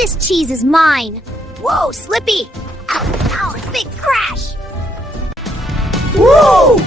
This cheese is mine. Whoa, Slippy! Ow, ow, big crash! Whoa!